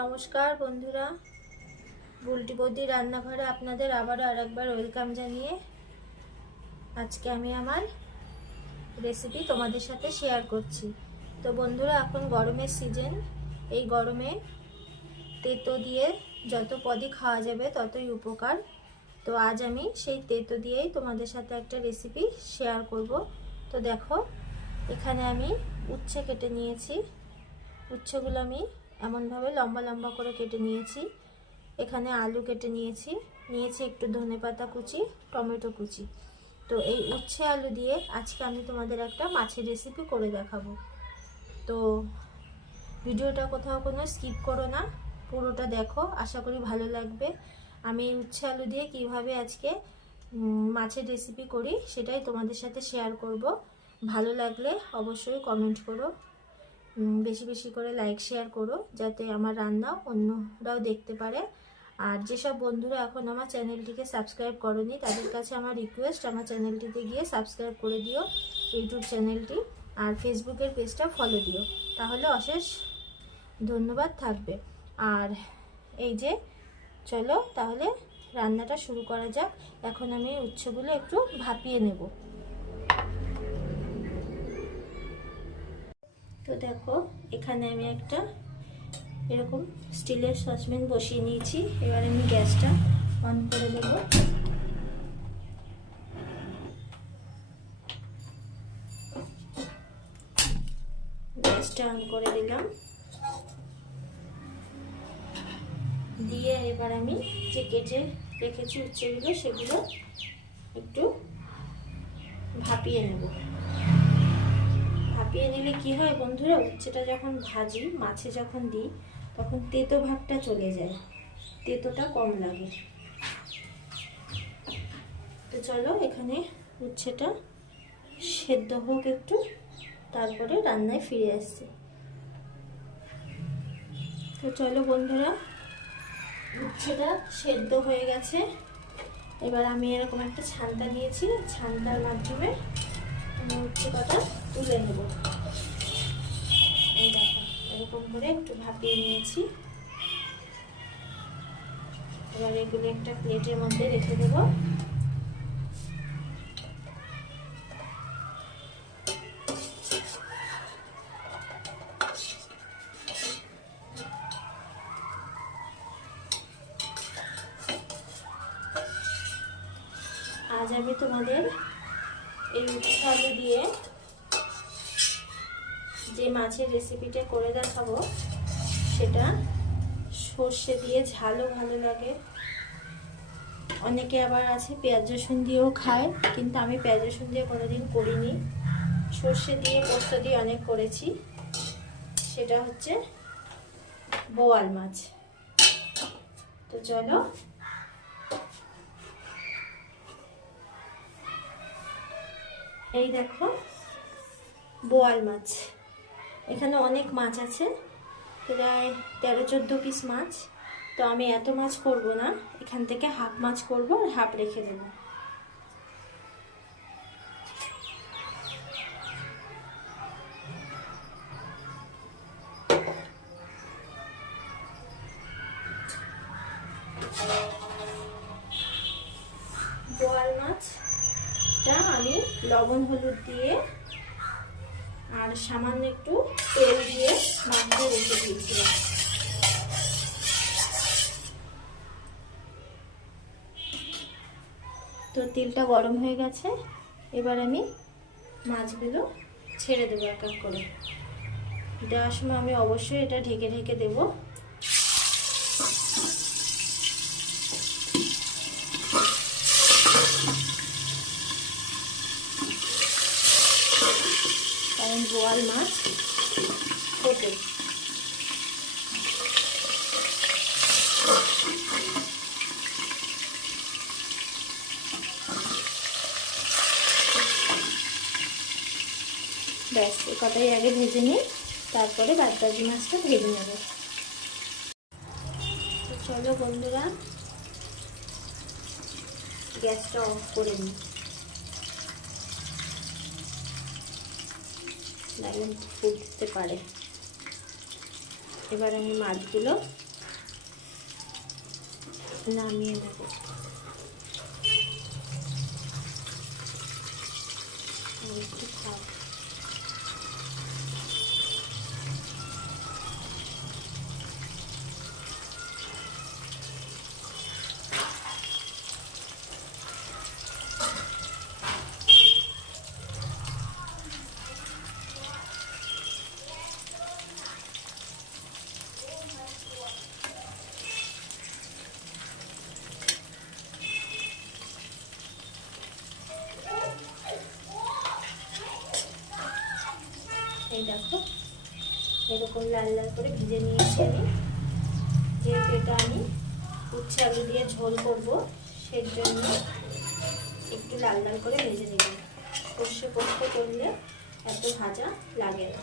নমস্কার বন্ধুরা। বুলটি বৌদি রান্নাঘরে আপনাদের আবারও আর একবার ওয়েলকাম জানিয়ে আজকে আমি আমার রেসিপি তোমাদের সাথে শেয়ার করছি। তো বন্ধুরা, এখন গরমের সিজন এই গরমে তেতো দিয়ে যত পদই খাওয়া যাবে ততই উপকার। তো আজ আমি সেই তেতো দিয়েই তোমাদের সাথে একটা রেসিপি শেয়ার করব। তো দেখো, এখানে আমি উচ্ছে কেটে নিয়েছি। উচ্ছেগুলো আমি এমনভাবে লম্বা লম্বা করে কেটে নিয়েছি। এখানে আলু কেটে নিয়েছি। নিয়েছি একটু ধনে পাতা কুচি, টমেটো কুচি। তো এই উচ্ছে আলু দিয়ে আজকে আমি তোমাদের একটা মাছের রেসিপি করে দেখাবো। তো ভিডিওটা কোথাও কোনো স্কিপ করো না। পুরোটা দেখো, আশা করি ভালো লাগবে। আমি এই উচ্ছে আলু দিয়ে কীভাবে আজকে মাছের রেসিপি করি সেটাই তোমাদের সাথে শেয়ার করব। ভালো লাগলে অবশ্যই কমেন্ট করো। বেশি বেশি করে লাইক শেয়ার করো যাতে আমার রান্না অন্যরাও দেখতে পারে। আর যেসব বন্ধুরা এখন আমার চ্যানেলটিকে সাবস্ক্রাইব করনি, তাদের কাছে আমার রিকোয়েস্ট আমার চ্যানেলটিতে গিয়ে সাবস্ক্রাইব করে দিও ইউটিউব চ্যানেলটি আর ফেসবুকের পেজটা ফলো দিও। তাহলে অশেষ ধন্যবাদ থাকবে। আর এই যে, চলো তাহলে রান্নাটা শুরু করা যাক। এখন আমি উচ্ছেগুলো একটু ভাপিয়ে নেব। তো দেখো, এখানে আমি একটা এরকম স্টিলের সসপ্যান বসিয়ে নিয়েছি। এবার আমি গ্যাসটা অন করে দেব গ্যাসটা অন করে দিলাম দিয়ে এবার আমি যে কেটে রেখেছি উচ্ছেগুলো সেগুলো একটু ভাপিয়ে নেব। ভাপিয়ে নিলে কি হয় বন্ধুরা? উচ্ছেটা যখন ভাজি, মাছে যখন দিই, তখন তেতো ভাবটা চলে যায়। তেতোটা কম লাগে। তো চলো এখানে উচ্ছেটা সেদ্ধ হোক একটু, তারপরে রান্নায় ফিরে আসছি। তো চলো বন্ধুরা, উচ্ছেটা সেদ্ধ হয়ে গেছে। এবার আমি এরকম একটা ছান্তা নিয়েছি ছান্তার মাধ্যমে উচ্ছে কটা তুলে নেব। এই দেখো, এরকম করে একটু ভাপিয়ে নিয়েছি। এবার এগুলো একটা প্লেটের মধ্যে রেখে দেব। করে দেখাবো। সেটা সর্ষে দিয়ে ঝালও ভালো লাগে। অনেকে আবার আছে, পেঁয়াজ রসুন দিয়েও খায়, কিন্তু আমি পেঁয়াজ রসুন দিয়ে কোনোদিন করিনি। সর্ষে দিয়ে, পোস্ত দিয়ে অনেক করেছি। সেটা হচ্ছে বোয়াল মাছ। তো চলো। এই দেখো, বোয়াল মাছ। এখানে অনেক মাছ আছে, প্রায় তেরো চোদ্দ পিস মাছ। তো আমি এত মাছ করব না, এখান থেকে হাফ মাছ করব আর হাফ রেখে দেবো। আর সামান্য একটু তেল দিয়ে মাখিয়ে রেখে দিয়েছিলাম। তো তিলটা গরম হয়ে গেছে। এবার আমি মাছগুলো ছেড়ে দেবো এক এক করে। দেওয়ার সময় আমি অবশ্যই এটা ঢেকে ঢেকে দেবো কারণ বোয়াল মাছ। ফোটে ব্যাস কটাই আগে ভেজে নিই, তারপরে বাদ বাকি মাছটা ভেজে নেব। চলো বন্ধুরা, গ্যাসটা অফ করে নিই। দারুণ ফুটতে পারে। এবার আমি মাছগুলো নামিয়ে নেব। একটু লাল করে ভিজে নিয়েছি আমি। যেহেতু এটা আমি উচ্ছে আলু দিয়ে ঝোল করব, সেই জন্য একটু লাল লাল করে ভেজে নিব। সর্ষে পোস্ত করলে এত ভাজা লাগে না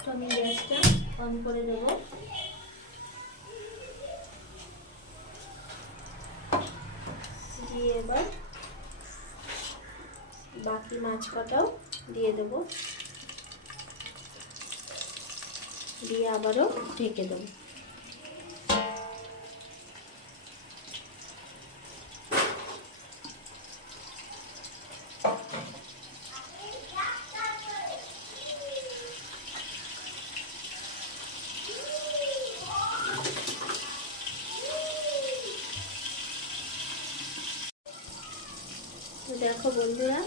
তো আমি গ্যাসটা অন করে দেবো দিয়ে এবার বাকি মাছ কটাও দিয়ে দেবো। দিয়ে আবারও ঢেকে দেবো। দেখো বন্ধুরা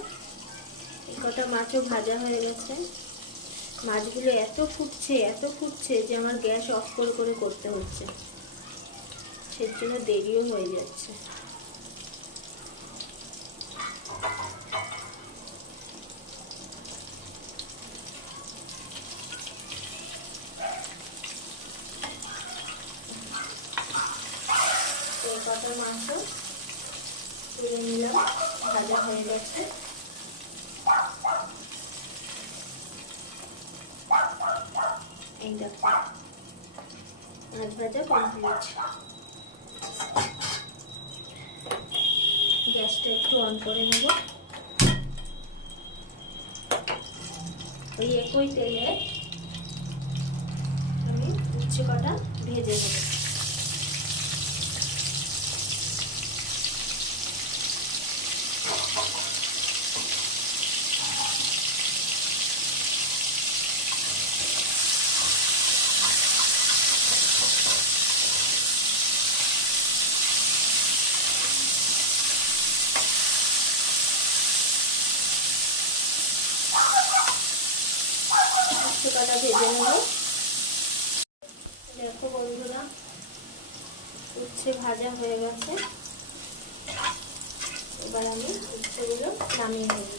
কটা মাছও ভাজা হয়ে গেছে। মাছগুলো এত ফুটছে এত ফুটছে যে আমার গ্যাস অফ করে করে করতে হচ্ছে। সের জন্য দেরিও হয়ে যাচ্ছে। কটা মাছও তুলে নিলাম, ভাজা হয়ে গেছে। এই দেখো। মাছ ভাজা কমপ্লিট গ্যাসটা একটু অন করে নেব। ওই একই তেলে আমি উচ্ছে কটা ভেজে নেব উচ্ছে কটা ভেজে নেব দেখো বন্ধুরা উচ্ছে ভাজা হয়ে গেছে। এবার আমি উচ্ছেগুলো নামিয়ে নেব।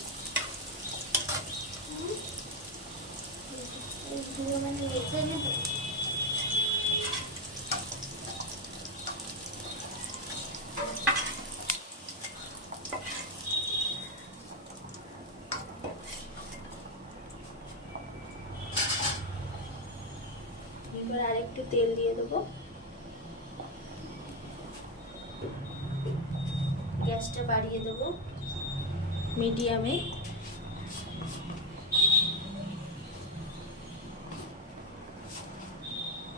এবার আরেকটু তেল দিয়ে দেবো। গ্যাসটা বাড়িয়ে দেব মিডিয়ামে।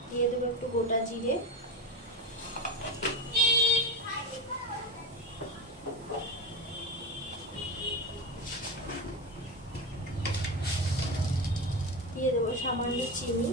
দিয়ে দেবো একটু গোটা জিরে দিয়ে দেবো সামান্য চিনি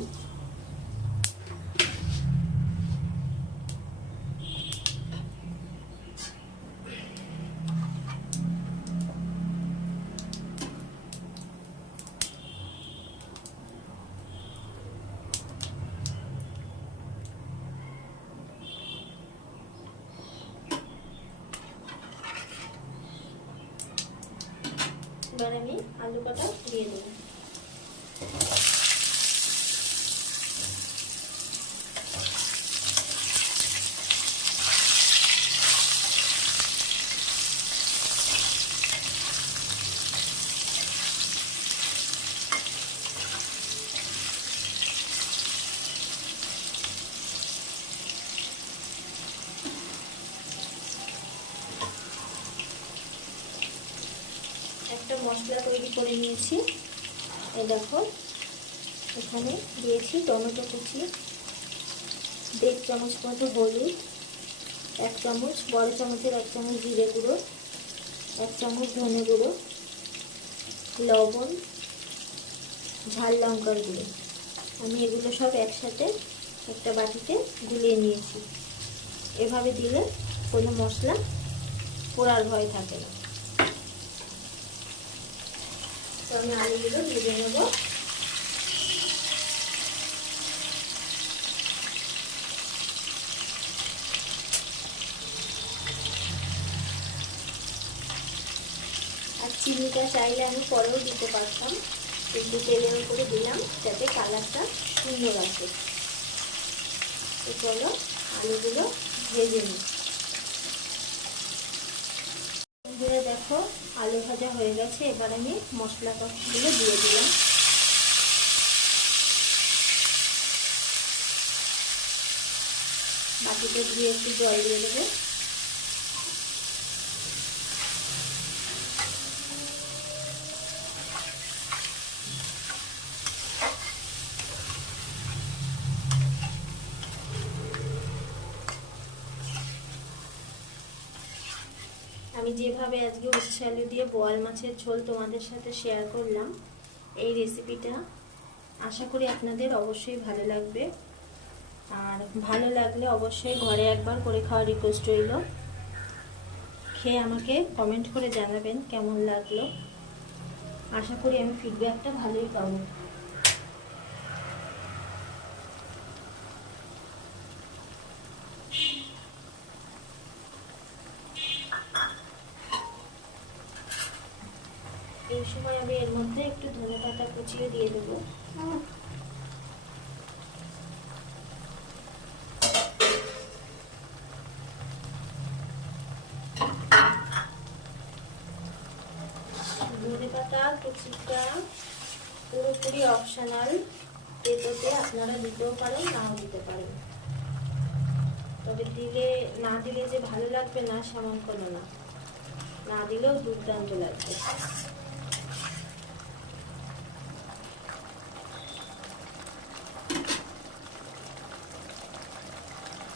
এবার আমি আলু কটা দিয়ে দেবো। মশলা তৈরি করে নিয়েছি। এই দেখো, এখানে দিয়েছি টমেটো কুচি, দেড় চামচ মতো হলুদ, এক চামচ, বড় চামচের এক চামচ জিরে গুঁড়ো, এক চামচ ধনে গুঁড়ো, লবণ, ঝাল লঙ্কার গুঁড়ো। আমি এগুলো সব একসাথে একটা বাটিতে গুলিয়ে নিয়েছি। এভাবে দিলে কোনো মশলা পোড়ার ভয় থাকে না। তো আমি আলুগুলো ভেজে নেব। আর চিনিটা চাইলে আমি পরেও দিতে পারতাম, কিন্তু তেলের উপরে দিলাম যাতে কালারটা সুন্দর আসে। তো চলো আলুগুলো ভেজে নিই বন্ধুরা দেখো আলু ভাজা হয়ে গেছে, এবার আমি মশলা কষগুলো দিয়ে দিলাম। বাটিতে দিয়ে একটু জল দিয়ে দেবো। যেভাবে আজকে উচ্ছে আলু দিয়ে বোয়াল মাছের ঝোল তোমাদের সাথে শেয়ার করলাম, এই রেসিপিটা আশা করি আপনাদের অবশ্যই ভালো লাগবে। আর ভালো লাগলে অবশ্যই ঘরে একবার করে খাওয়ার রিকোয়েস্ট রইল। খেয়ে আমাকে কমেন্ট করে জানাবেন কেমন লাগল। আশা করি আমি ফিডব্যাকটা ভালোই পাবো। সময় আমি এর মধ্যে একটু ধনে পাতা কুচিয়ে দিয়ে দেবো। ধনে পাতা কুচিটা পুরোপুরি অপশনাল এটাতে আপনারা দিতেও পারেন, নাও দিতে পারেন। তবে দিলে, না দিলে যে ভালো লাগবে না সেমন কোনো না। না দিলেও দুর্দান্ত লাগবে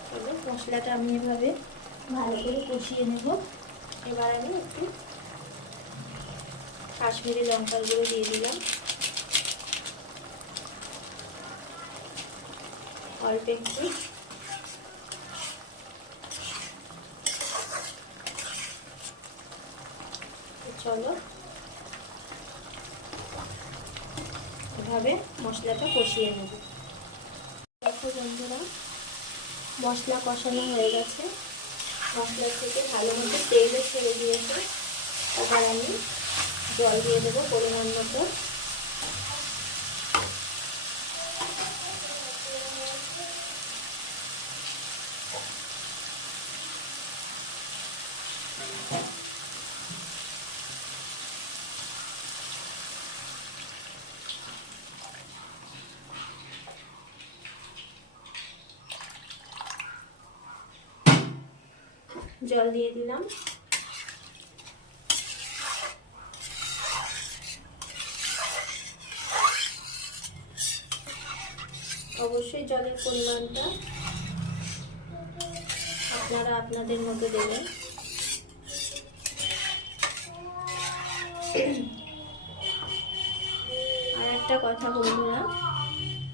তবে মশলাটা আমি এভাবে ভালো করে কষিয়ে নেব। এবার আমি একটু কাশ্মীরি লঙ্কার গুঁড়ো দিয়ে দিলাম। অল্প একটু। চলো। এভাবে মশলাটা কষিয়ে নেব দেখো বন্ধুরা মশলা কষানো হয়ে গেছে। মশলা থেকে ভালো মতো তেলও ছেড়ে দিয়েছে। এবার আমি জল দিয়ে দেবো পরিমাণ মতো। জল দিয়ে দিলাম। অবশ্যই জলের পরিমাণটা আপনারা আপনাদের মতো দেবেন। আর একটা কথা বন্ধুরা,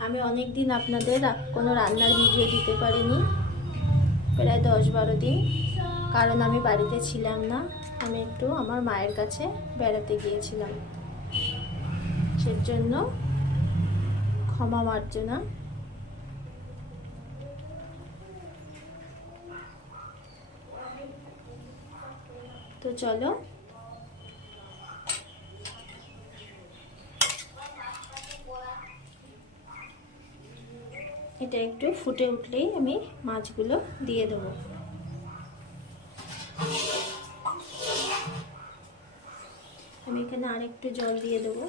আমি অনেক দিন আপনাদের কোনো রান্নার ভিডিও দিতে পারিনি, প্রায় দশ বারো দিন। কারণ আমি বাড়িতে ছিলাম না, আমি একটু আমার মায়ের কাছে বেড়াতে গিয়েছিলাম। সের জন্য ক্ষমা মার্জনা। তো চলো। এটা একটু ফুটে উঠলেই আমি মাছগুলো দিয়ে দেবো। আমি এখানে আরেকটু জল দিয়ে দেবো।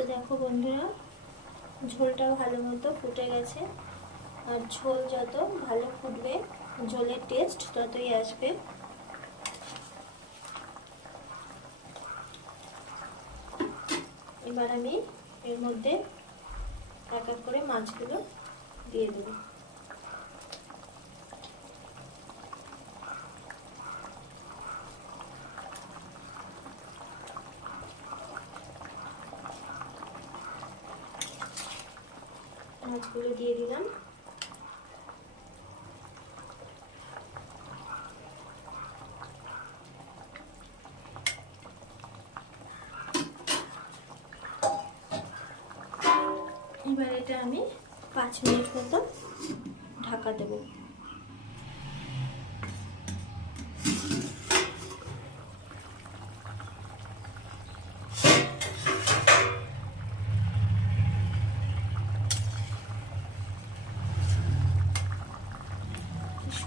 তো দেখো বন্ধুরা ঝোলটাও ভালো মতো ফুটে গেছে। আর ঝোল যত ভালো ফুটবে, ঝোলের টেস্ট ততই আসবে। এবার আমি এর মধ্যে এক এক করে মাছগুলো দিয়ে দেবো। মাছগুলো দিয়ে দিলাম।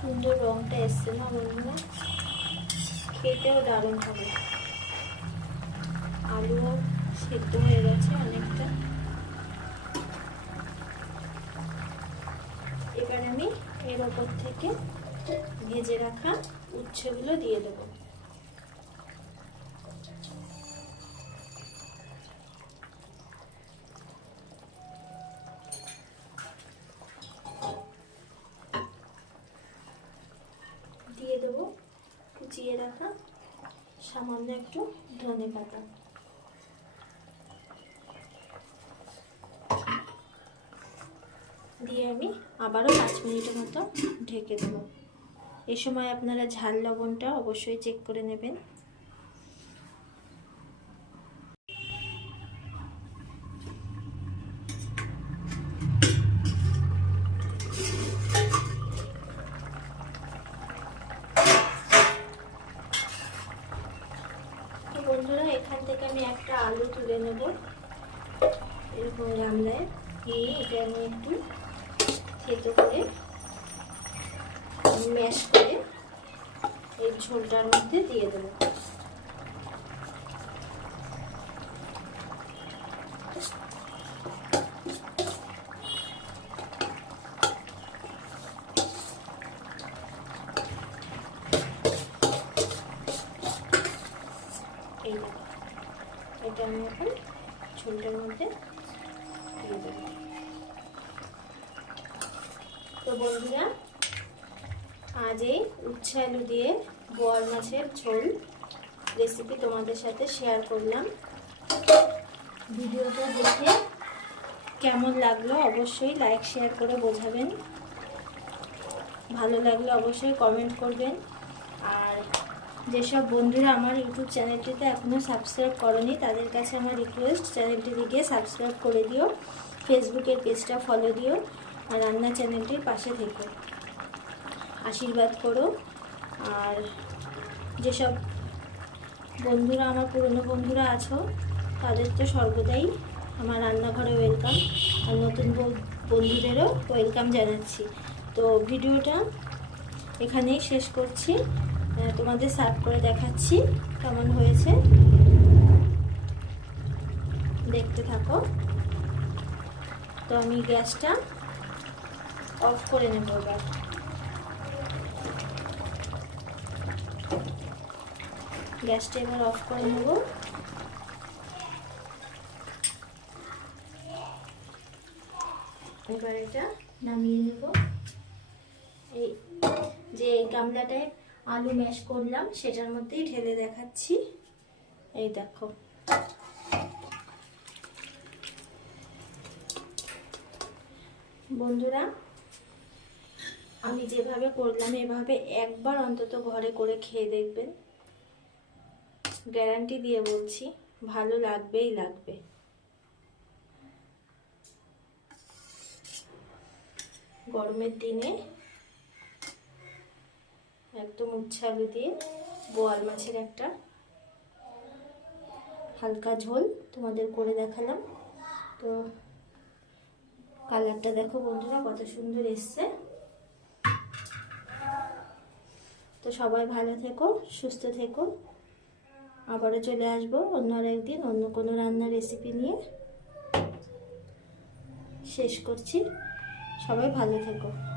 সুন্দর রংটা এসছে না বন্ধুরা খেতেও দারুণ হবে। আলুও সেদ্ধ হয়ে গেছে অনেকটা। এবার আমি এর ওপর থেকে ভেজে রাখা উচ্ছেগুলো দিয়ে দেবো। দিয়ে আমি আবারও পাঁচ মিনিটের মতো ঢেকে দেবো। এ সময় আপনারা ঝাল লবণটা অবশ্যই চেক করে নেবেন তো বন্ধুরা এখান থেকে আমি একটা আলু তুলে নেব এরকম গামলায় নিয়ে এটা আমি একটু থেতো করে ম্যাশ করে এই ঝোলটার দিয়ে দেবো এটা মধ্যে তো বন্ধুরা আজ এই উচ্ছে আলু দিয়ে মাছের ঝোল রেসিপি তোমাদের সাথে শেয়ার করলাম। ভিডিওটা দেখে কেমন লাগল অবশ্যই লাইক শেয়ার করে বোঝাবেন। ভালো লাগলে অবশ্যই কমেন্ট করবেন। আর যেসব বন্ধুরা আমার ইউটিউব চ্যানেলটিতে এখনও সাবস্ক্রাইব করেনি, তাদের কাছে আমার রিকোয়েস্ট চ্যানেলটি গিয়ে সাবস্ক্রাইব করে দিও। ফেসবুকের পেজটা ফলো দিও আর রান্না চ্যানেলটির পাশে থেকো। আশীর্বাদ করো। আর যেসব বন্ধুরা, আমার পুরনো বন্ধুরা আছো, তাদের তো সর্বদাই আমার রান্নাঘরে ওয়েলকাম আর নতুন বন্ধুদেরও ওয়েলকাম জানাচ্ছি। তো ভিডিওটা এখানেই শেষ করছি। তোমাদের সার্ভ করে দেখাচ্ছি কেমন হয়েছে। দেখতে থাকো। তো আমি গ্যাসটা অফ করে নেব এবার। গ্যাসটা এবার অফ করে নেব। এবার এটা নামিয়ে নেব। এই যে গামলাটায় আলু ম্যাশ করলাম, সেটার মধ্যেই ঢেলে দেখাচ্ছি। এই দেখো। বন্ধুরা, আমি যেভাবে করলাম, এভাবে একবার অন্তত ঘরে করে খেয়ে দেখবেন। গ্যারান্টি দিয়ে বলছি, ভালো লাগবেই লাগবে। গরমের দিনে একদম উচ্ছে আলু দিয়ে বোয়াল মাছের একটা হালকা ঝোল তোমাদের করে দেখালাম। তো কালারটা দেখো বন্ধুরা, কত সুন্দর এসছে। তো সবাই ভালো থেকো, সুস্থ থেকো। আবারও চলে আসব অন্য একদিন অন্য কোনো রান্নার রেসিপি নিয়ে। শেষ করছি। সবাই ভালো থেকো।